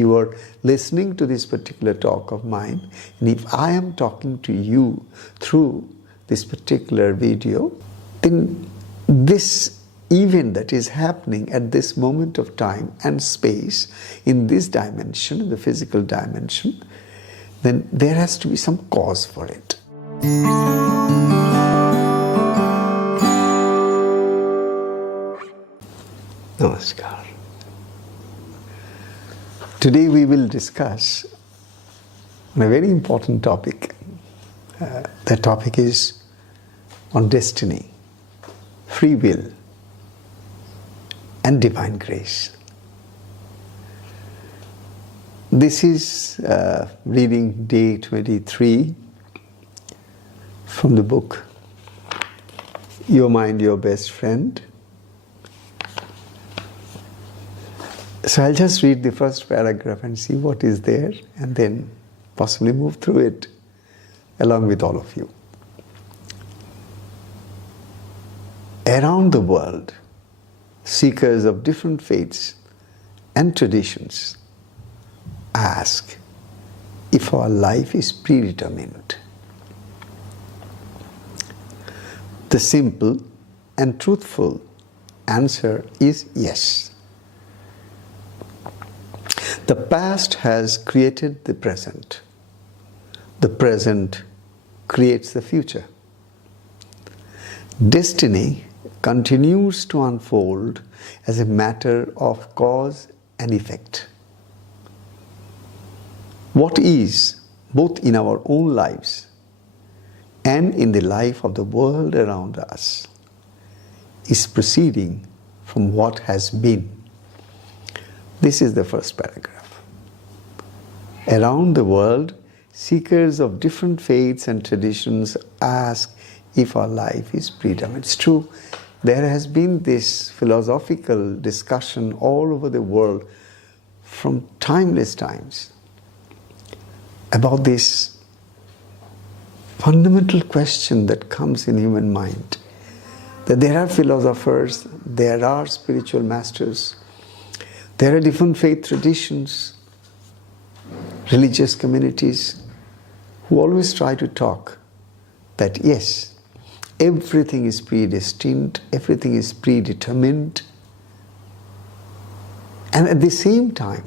you are listening to this particular talk of mine, and if I am talking to you through this particular video, then this event that is happening at this moment of time and space in this dimension, in the physical dimension, then there has to be some cause for it. Namaskar. Today we will discuss on a very important topic. The topic is on destiny, free will, and divine grace. This is reading day 23 from the book Your Mind, Your Best Friend. So I'll just read the first paragraph and see what is there, and then possibly move through it along with all of you. Around the world, seekers of different faiths and traditions ask if our life is predetermined. The simple and truthful answer is yes. The past has created the present. The present creates the future. Destiny continues to unfold as a matter of cause and effect. What is, both in our own lives and in the life of the world around us, is proceeding from what has been. This is the first paragraph. Around the world, seekers of different faiths and traditions ask if our life is predetermined. It's true, there has been this philosophical discussion all over the world from timeless times about this fundamental question that comes in human mind, that there are philosophers, there are spiritual masters, there are different faith traditions, religious communities who always try to talk that yes, everything is predestined, everything is predetermined. And at the same time,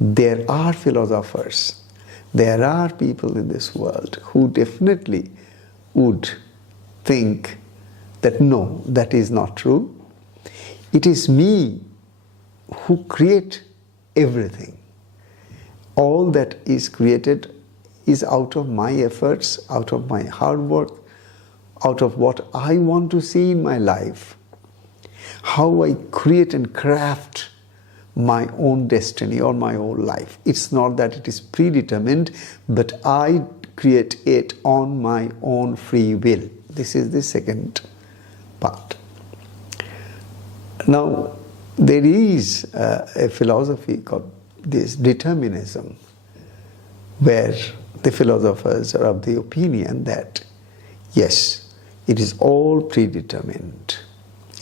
there are philosophers, there are people in this world who definitely would think that no, that is not true. It is me who create everything. All that is created is out of my efforts, out of my hard work, out of what I want to see in my life, how I create and craft my own destiny or my own life. It's not that it is predetermined, but I create it on my own free will. This is the second part. Now, there is a philosophy called this determinism, where the philosophers are of the opinion that yes, it is all predetermined.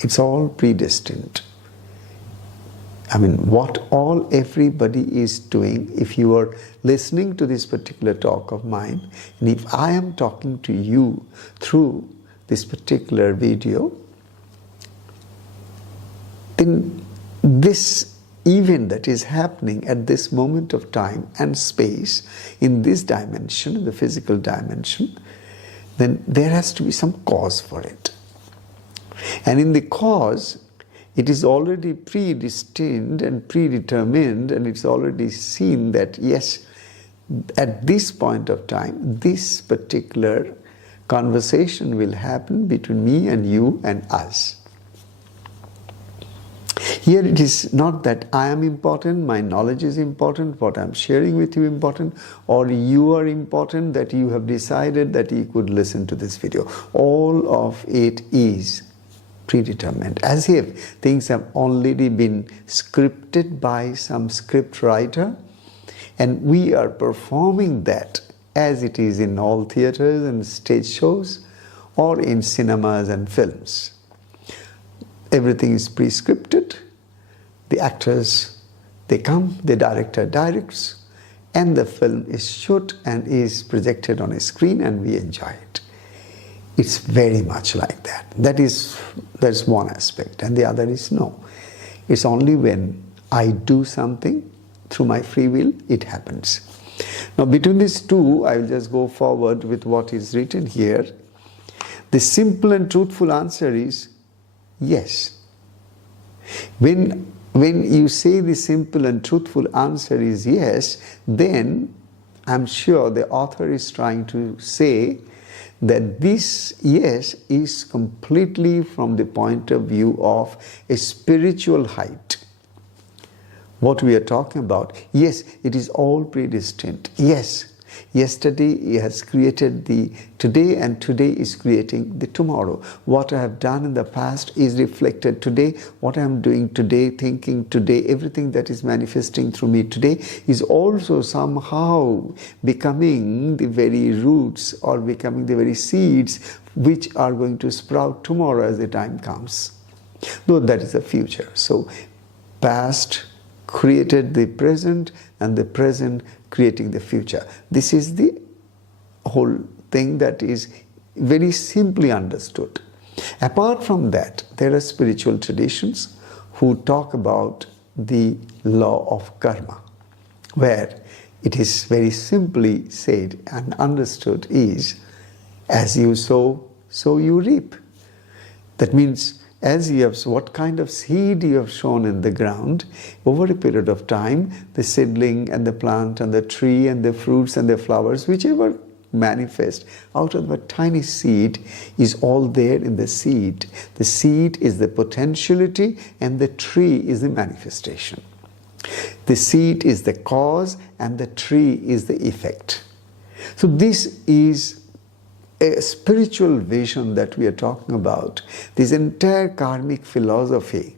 It's all predestined. I mean, what all everybody is doing, if you are listening to this particular talk of mine, and if I am talking to you through this particular video, then this event that is happening at this moment of time and space in this dimension, in the physical dimension, then there has to be some cause for it. And in the cause, it is already predestined and predetermined, and it's already seen that yes, at this point of time, this particular conversation will happen between me and you and us. Here it is not that I am important, my knowledge is important, what I am sharing with you important, or you are important that you have decided that you could listen to this video. All of it is predetermined, as if things have already been scripted by some script writer, and we are performing that as it is in all theaters and stage shows or in cinemas and films. Everything is pre-scripted. The actors They come, the director directs, and the film is shot and is projected on a screen and we enjoy it. It's very much like that. That's one aspect. And the other is no. It's only when I do something through my free will, it happens. Now between these two, I will just go forward with what is written here. The simple and truthful answer is yes. When you say the simple and truthful answer is yes, then I'm sure the author is trying to say that this yes is completely from the point of view of a spiritual height. What we are talking about, yes, it is all predestined. Yes, yesterday he has created the today and today is creating the tomorrow. What I have done in the past is reflected today. What I am doing today, thinking today, everything that is manifesting through me today is also somehow becoming the very roots or becoming the very seeds which are going to sprout tomorrow as the time comes. Though that is the future. So past created the present and the present creating the future. This is the whole thing that is very simply understood. Apart from that, there are spiritual traditions who talk about the law of karma, where it is very simply said and understood is, as you sow, so you reap. That means as you have, what kind of seed you have sown in the ground, over a period of time, the seedling and the plant and the tree and the fruits and the flowers, whichever manifest out of a tiny seed, is all there in the seed. The seed is the potentiality and the tree is the manifestation. The seed is the cause and the tree is the effect. So this is a spiritual vision that we are talking about. This entire karmic philosophy,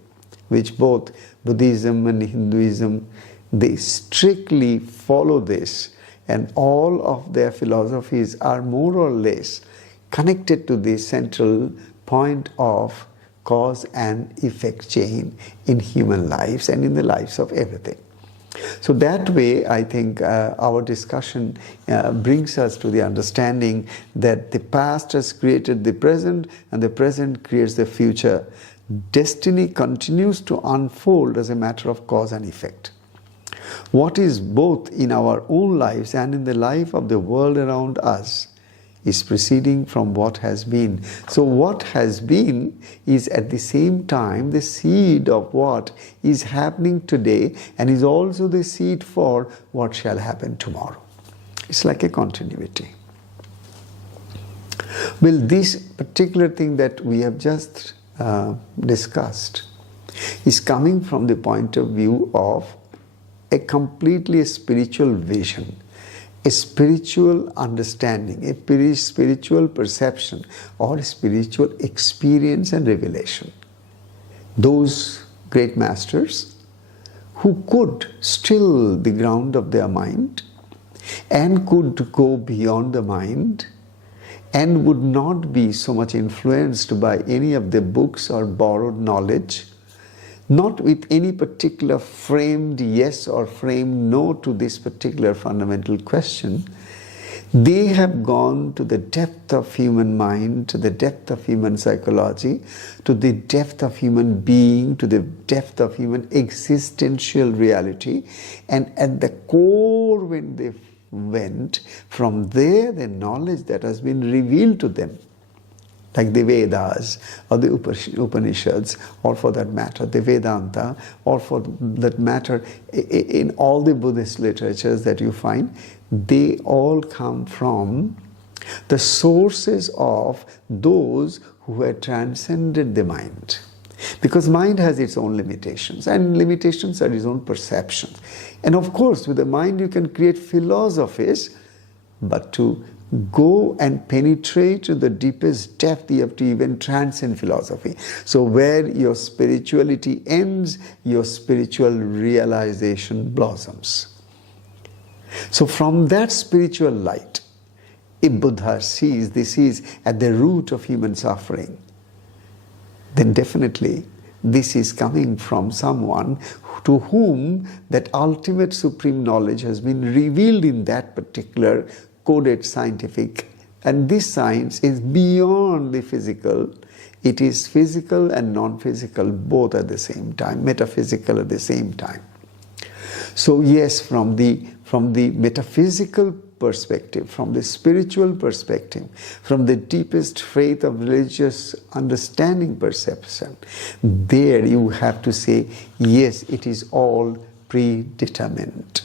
which both Buddhism and Hinduism, they strictly follow this, and all of their philosophies are more or less connected to the central point of cause and effect chain in human lives and in the lives of everything. So that way, I think our discussion brings us to the understanding that the past has created the present and the present creates the future. Destiny continues to unfold as a matter of cause and effect. What is both in our own lives and in the life of the world around us is proceeding from what has been. So what has been is at the same time the seed of what is happening today and is also the seed for what shall happen tomorrow. It's like a continuity. Well, this particular thing that we have just discussed is coming from the point of view of a completely spiritual vision, a spiritual understanding, a spiritual perception, or a spiritual experience and revelation. Those great masters who could still the ground of their mind and could go beyond the mind and would not be so much influenced by any of the books or borrowed knowledge, not with any particular framed yes or framed no to this particular fundamental question. They have gone to the depth of human mind, to the depth of human psychology, to the depth of human being, to the depth of human existential reality, and at the core when they went, from there the knowledge that has been revealed to them, like the Vedas or the Upanishads, or for that matter the Vedanta, or for that matter in all the Buddhist literatures that you find, they all come from the sources of those who had transcended the mind. Because mind has its own limitations, and limitations are its own perceptions. And of course, with the mind you can create philosophies, but to go and penetrate to the deepest depth, you have to even transcend philosophy. So where your spirituality ends, your spiritual realization blossoms. So from that spiritual light, if Buddha sees this is at the root of human suffering, then definitely This is coming from someone to whom that ultimate supreme knowledge has been revealed in that particular coded scientific. And this science is beyond the physical. It is physical and non-physical both at the same time, metaphysical at the same time. So yes, from the metaphysical perspective, from the spiritual perspective, from the deepest faith of religious understanding perception, there you have to say, yes, it is all predetermined.